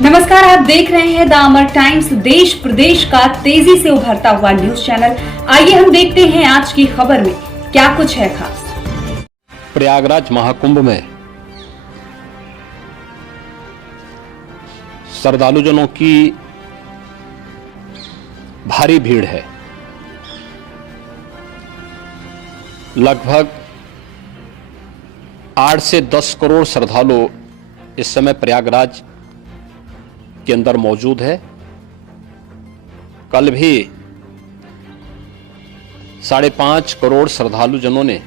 नमस्कार, आप देख रहे हैं द अमर टाइम्स, देश प्रदेश का तेजी से उभरता हुआ न्यूज चैनल। आइए हम देखते हैं आज की खबर में क्या कुछ है खास। प्रयागराज महाकुंभ में श्रद्धालुजनों की भारी भीड़ है। लगभग 8 से 10 करोड़ श्रद्धालु इस समय प्रयागराज के अंदर मौजूद है। कल भी 5.5 करोड़ श्रद्धालुजनों ने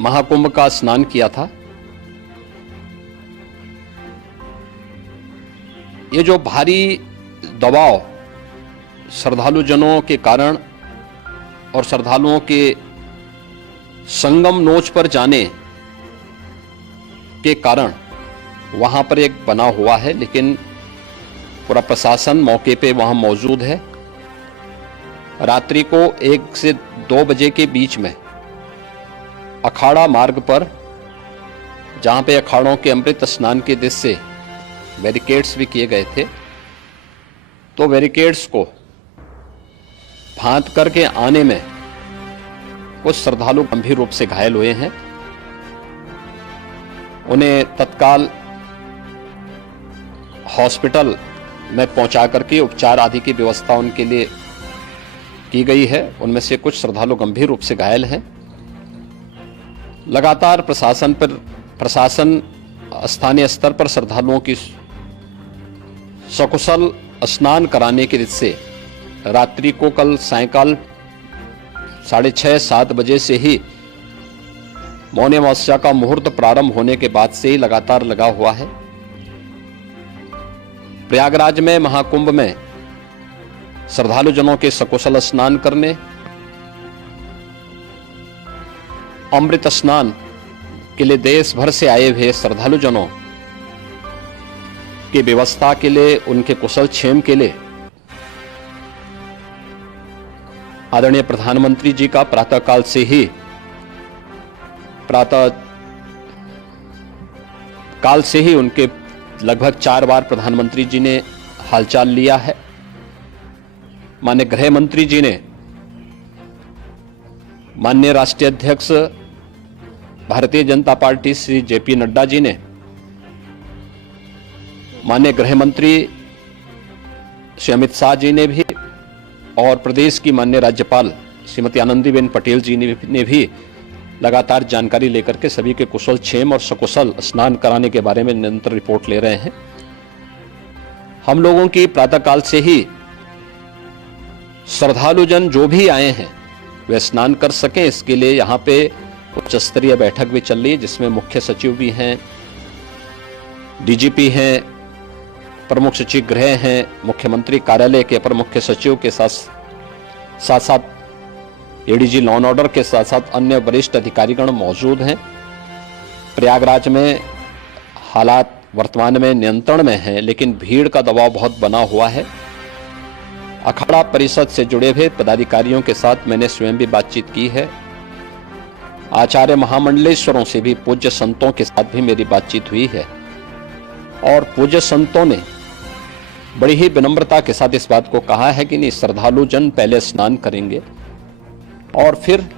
महाकुंभ का स्नान किया था। ये जो भारी दबाव श्रद्धालुजनों के कारण और श्रद्धालुओं के संगम नोच पर जाने के कारण वहां पर एक बना हुआ है, लेकिन पूरा प्रशासन मौके पे वहां मौजूद है। रात्रि को 1 से 2 बजे के बीच में अखाड़ा मार्ग पर, जहां पे अखाड़ों के अमृत स्नान के दृश्य से बैरिकेड्स भी किए गए थे, तो बैरिकेड्स को फांद करके आने में कुछ श्रद्धालु गंभीर रूप से घायल हुए हैं। उन्हें तत्काल हॉस्पिटल में पहुंचा करके उपचार आदि की व्यवस्था उनके लिए की गई है। उनमें से कुछ श्रद्धालु गंभीर रूप से घायल हैं। लगातार प्रशासन स्थानीय स्तर पर श्रद्धालुओं की सकुशल स्नान कराने के दृष्टि से रात्रि को कल सायंकाल 6:30-7 बजे से ही मौनी अमावस्या का मुहूर्त प्रारंभ होने के बाद से ही लगातार लगा हुआ है। प्रयागराज में महाकुंभ में श्रद्धालुजनों के सकुशल स्नान करने, अमृत स्नान के लिए देश भर से आए हुए श्रद्धालुजनों की व्यवस्था के लिए, उनके कुशल क्षेम के लिए आदरणीय प्रधानमंत्री जी का प्रातःकाल से ही उनके लगभग 4 बार प्रधानमंत्री जी ने हालचाल लिया है। माननीय गृह मंत्री जी ने, माननीय राष्ट्रीय अध्यक्ष भारतीय जनता पार्टी श्री जेपी नड्डा जी ने, माननीय गृह मंत्री श्री अमित शाह जी ने भी, और प्रदेश की माननीय राज्यपाल श्रीमती आनंदीबेन पटेल जी ने भी लगातार जानकारी लेकर के सभी के कुशल क्षेम और सकुशल स्नान कराने के बारे में निरंतर रिपोर्ट ले रहे हैं। हम लोगों की प्रातःकाल से ही श्रद्धालुजन जो भी आए हैं वे स्नान कर सकें, इसके लिए यहाँ पे उच्च स्तरीय बैठक भी चल रही है, जिसमें मुख्य सचिव भी हैं, डीजीपी हैं, प्रमुख सचिव गृह हैं, मुख्यमंत्री कार्यालय के अपर मुख्य सचिव के साथ एडीजी लॉ एंड ऑर्डर के साथ साथ अन्य वरिष्ठ अधिकारीगण मौजूद हैं। प्रयागराज में हालात वर्तमान में नियंत्रण में हैं, लेकिन भीड़ का दबाव बहुत बना हुआ है। अखाड़ा परिषद से जुड़े हुए पदाधिकारियों के साथ मैंने स्वयं भी बातचीत की है। आचार्य महामंडलेश्वरों से भी, पूज्य संतों के साथ भी मेरी बातचीत हुई है, और पूज्य संतों ने बड़ी ही विनम्रता के साथ इस बात को कहा है कि नहीं, श्रद्धालु जन पहले स्नान करेंगे और फिर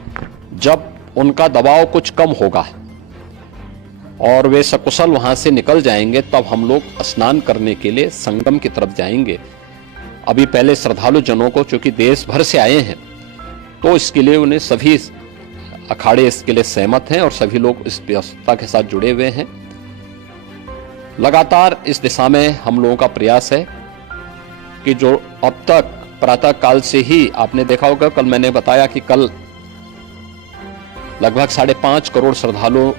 जब उनका दबाव कुछ कम होगा और वे सकुशल वहां से निकल जाएंगे, तब हम लोग स्नान करने के लिए संगम की तरफ जाएंगे। अभी पहले श्रद्धालु जनों को, चूंकि देश भर से आए हैं, तो इसके लिए उन्हें सभी अखाड़े इसके लिए सहमत हैं और सभी लोग इस व्यवस्था के साथ जुड़े हुए हैं। लगातार इस दिशा में हम लोगों का प्रयास है कि जो अब तक प्रातः काल से ही आपने देखा होगा, कल मैंने बताया कि कल लगभग 5.5 करोड़ श्रद्धालु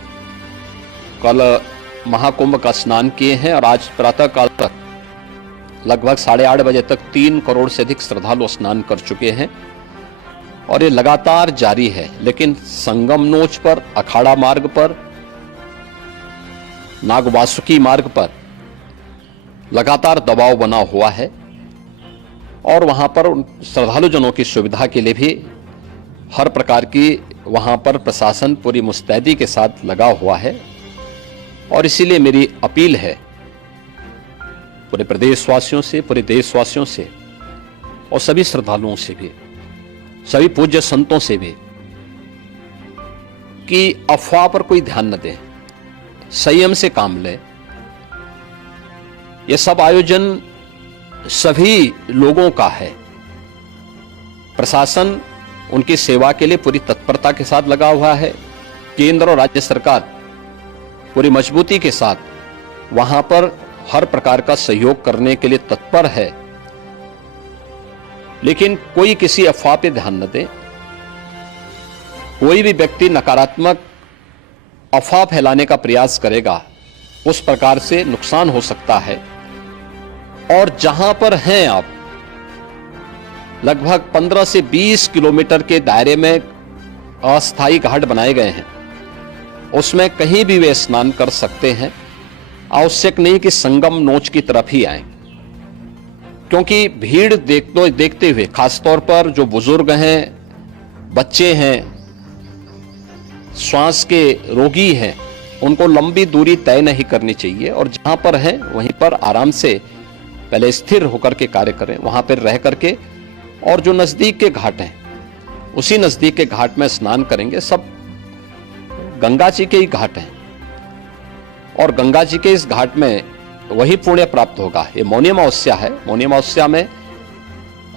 कल महाकुंभ का स्नान किए हैं, और आज प्रातः काल तक लगभग 8:30 बजे तक 3 करोड़ से अधिक श्रद्धालु स्नान कर चुके हैं, और ये लगातार जारी है। लेकिन संगम नोच पर, अखाड़ा मार्ग पर, नागवासुकी मार्ग पर लगातार दबाव बना हुआ है, और वहां पर श्रद्धालुजनों की सुविधा के लिए भी हर प्रकार की वहां पर प्रशासन पूरी मुस्तैदी के साथ लगा हुआ है। और इसीलिए मेरी अपील है पूरे प्रदेशवासियों से, पूरे देशवासियों से और सभी श्रद्धालुओं से भी, सभी पूज्य संतों से भी कि अफवाह पर कोई ध्यान न दें, संयम से काम लें। यह सब आयोजन सभी लोगों का है। प्रशासन उनकी सेवा के लिए पूरी तत्परता के साथ लगा हुआ है। केंद्र और राज्य सरकार पूरी मजबूती के साथ वहां पर हर प्रकार का सहयोग करने के लिए तत्पर है। लेकिन कोई किसी अफवाह पे ध्यान न दे। कोई भी व्यक्ति नकारात्मक अफवाह फैलाने का प्रयास करेगा, उस प्रकार से नुकसान हो सकता है। और जहां पर हैं आप, लगभग 15 से 20 किलोमीटर के दायरे में अस्थायी घाट बनाए गए हैं, उसमें कहीं भी वे स्नान कर सकते हैं। आवश्यक नहीं कि संगम नोच की तरफ ही आए, क्योंकि भीड़ देखते हुए, खासतौर पर जो बुजुर्ग हैं, बच्चे हैं, श्वास के रोगी हैं, उनको लंबी दूरी तय नहीं करनी चाहिए और जहां पर हैं वहीं पर आराम से पहले स्थिर होकर के कार्य करें, वहां पर रह करके। और जो नजदीक के घाट हैं, उसी नजदीक के घाट में स्नान करेंगे। सब गंगा जी के ही घाट हैं और गंगा जी के इस घाट में वही पुण्य प्राप्त होगा। ये मौनी अमावस्या है। मौनी अमावस्या में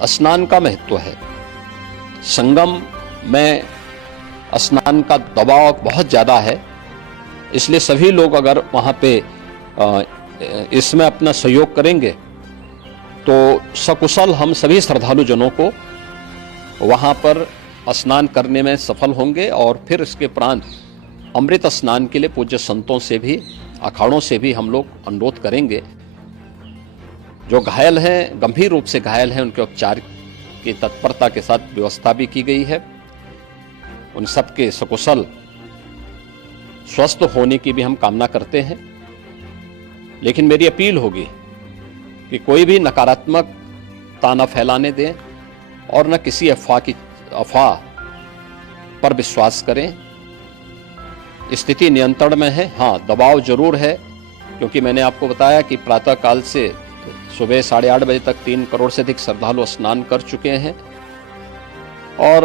स्नान का महत्व है। संगम में स्नान का दबाव बहुत ज्यादा है, इसलिए सभी लोग अगर वहां पे इसमें अपना सहयोग करेंगे तो सकुशल हम सभी श्रद्धालु जनों को वहां पर स्नान करने में सफल होंगे। और फिर इसके उपरांत अमृत स्नान के लिए पूज्य संतों से भी, अखाड़ों से भी हम लोग अनुरोध करेंगे। जो घायल हैं, गंभीर रूप से घायल हैं, उनके उपचार की तत्परता के साथ व्यवस्था भी की गई है। उन सबके सकुशल स्वस्थ होने की भी हम कामना करते हैं। लेकिन मेरी अपील होगी कि कोई भी नकारात्मक ताना फैलाने दें और न किसी अफवाह पर विश्वास करें। स्थिति नियंत्रण में है। हाँ, दबाव जरूर है, क्योंकि मैंने आपको बताया कि प्रातः काल से सुबह 8:30 बजे तक 3 करोड़ से अधिक श्रद्धालु स्नान कर चुके हैं। और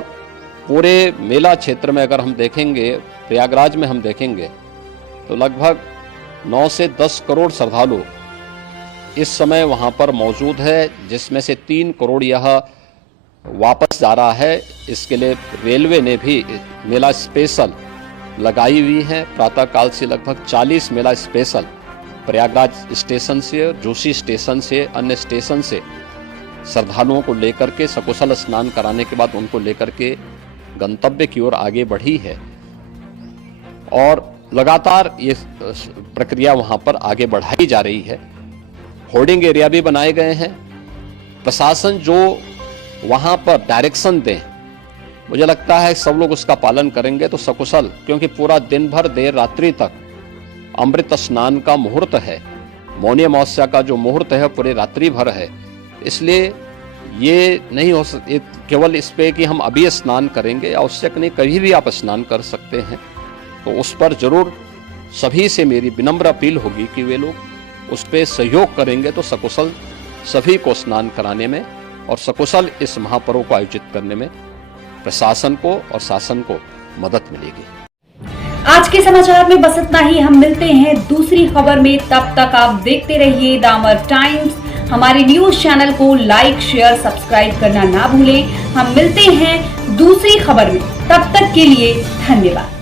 पूरे मेला क्षेत्र में अगर हम देखेंगे, प्रयागराज में हम देखेंगे तो लगभग 9 से 10 करोड़ श्रद्धालु इस समय वहां पर मौजूद है, जिसमें से 3 करोड़ यह वापस जा रहा है। इसके लिए रेलवे ने भी मेला स्पेशल लगाई हुई है। प्रातः काल से लगभग 40 मेला स्पेशल प्रयागराज स्टेशन से, जोशी स्टेशन से, अन्य स्टेशन से श्रद्धालुओं को लेकर के सकुशल स्नान कराने के बाद उनको लेकर के गंतव्य की ओर आगे बढ़ी है। और लगातार ये प्रक्रिया वहां पर आगे बढ़ाई जा रही है। होर्डिंग एरिया भी बनाए गए हैं। प्रशासन जो वहां पर डायरेक्शन दे, मुझे लगता है सब लोग उसका पालन करेंगे तो सकुशल, क्योंकि पूरा दिन भर देर रात्रि तक अमृत स्नान का मुहूर्त है। मौनी अमावस्या का जो मुहूर्त है पूरे रात्रि भर है, इसलिए ये नहीं हो केवल इस पे कि हम अभी स्नान करेंगे। आवश्यक नहीं, कभी भी आप स्नान कर सकते हैं। तो उस पर जरूर सभी से मेरी विनम्र अपील होगी कि वे लोग उस पर सहयोग करेंगे तो सकुशल सभी को स्नान कराने में और सकुशल इस महापर्व को आयोजित करने में प्रशासन को और शासन को मदद मिलेगी। आज के समाचार में बस इतना ही। हम मिलते हैं दूसरी खबर में। तब तक आप देखते रहिए दामर टाइम्स। हमारे न्यूज चैनल को लाइक, शेयर, सब्सक्राइब करना ना भूलें। हम मिलते हैं दूसरी खबर में। तब तक के लिए धन्यवाद।